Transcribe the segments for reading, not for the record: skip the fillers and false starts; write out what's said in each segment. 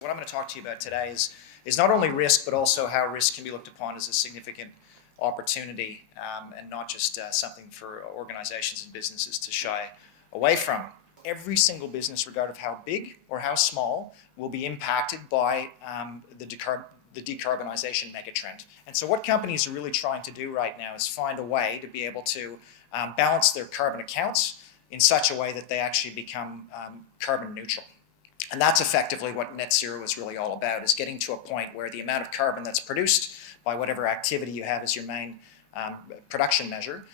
What I'm going to talk to you about today is not only risk, but also how risk can be looked upon as a significant opportunity and not just something for organizations and businesses to shy away from. Every single business, regardless of how big or how small, will be impacted by the decarbonization megatrend. And so what companies are really trying to do right now is find a way to be able to balance their carbon accounts in such a way that they actually become carbon neutral. And that's effectively what net zero is really all about, is getting to a point where the amount of carbon that's produced by whatever activity you have as your main production measure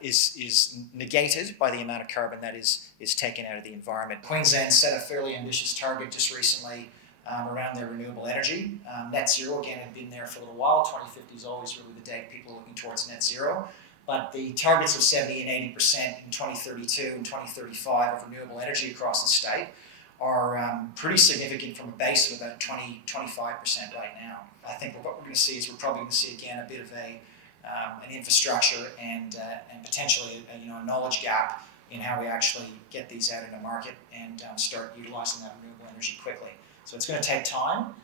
is negated by the amount of carbon that is taken out of the environment. Queensland set a fairly ambitious target just recently around their renewable energy. Net zero, again, had been there for a little while. 2050 is always really the date people are looking towards net zero. But the targets of 70 and 80% in 2032 and 2035 of renewable energy across the state are pretty significant from a base of about 20-25% right now. I think what we're going to see is we're probably going to see again a bit of an infrastructure and potentially a knowledge gap in how we actually get these out in the market and start utilizing that renewable energy quickly. So it's going to take time,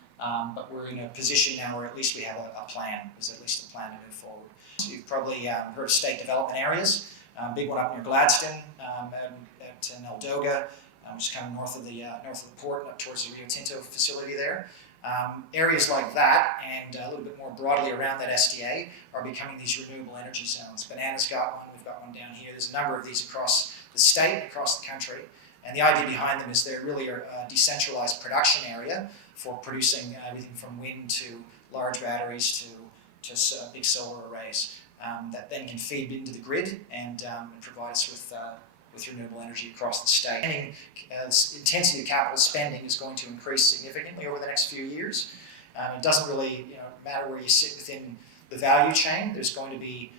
but we're in a position now where at least we have a plan. There's at least a plan to move forward. So you've probably heard of state development areas. Big one up near Gladstone, out in Duggan, which is kind of north of the port, up towards the Rio Tinto facility there. Areas like that, and a little bit more broadly around that SDA, are becoming these renewable energy zones. Banana's got one, we've got one down here. There's a number of these across the state and across the country. And the idea behind them is they really are a decentralized production area for producing everything from wind to large batteries to big solar arrays that then can feed into the grid and provide us with renewable energy across the state. Intensity of capital spending is going to increase significantly over the next few years. It doesn't really matter where you sit within the value chain. There's going to be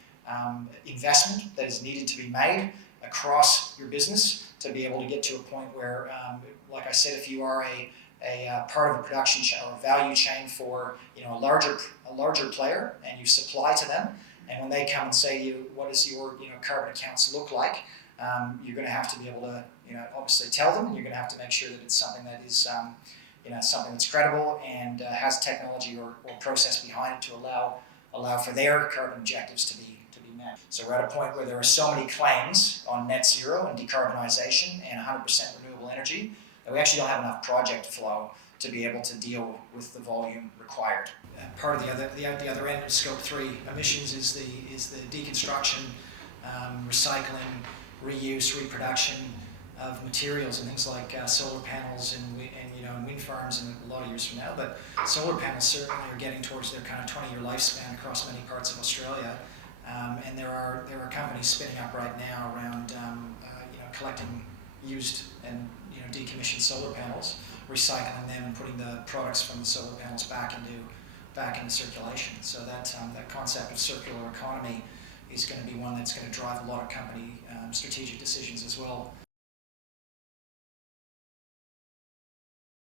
investment that is needed to be made across your business to be able to get to a point where, like I said, if you are a part of a production chain or a value chain for a larger player and you supply to them, and when they come and say to you, what does your carbon accounts look like? You're going to have to be able to, obviously tell them, and you're going to have to make sure that it's something that is, something that's credible and has technology or process behind it to allow for their carbon objectives to be met. So we're at a point where there are so many claims on net zero and decarbonization and 100% renewable energy that we actually don't have enough project flow to be able to deal with the volume required. Part of the other end of Scope 3 emissions is the deconstruction, recycling, reuse, reproduction of materials and things like solar panels and wind farms in a lot of years from now. But solar panels certainly are getting towards their kind of 20-year lifespan across many parts of Australia, and there are companies spinning up right now around collecting used and decommissioned solar panels, recycling them, and putting the products from the solar panels back into circulation. So that concept of circular economy is going to be one that's going to drive a lot of company strategic decisions as well.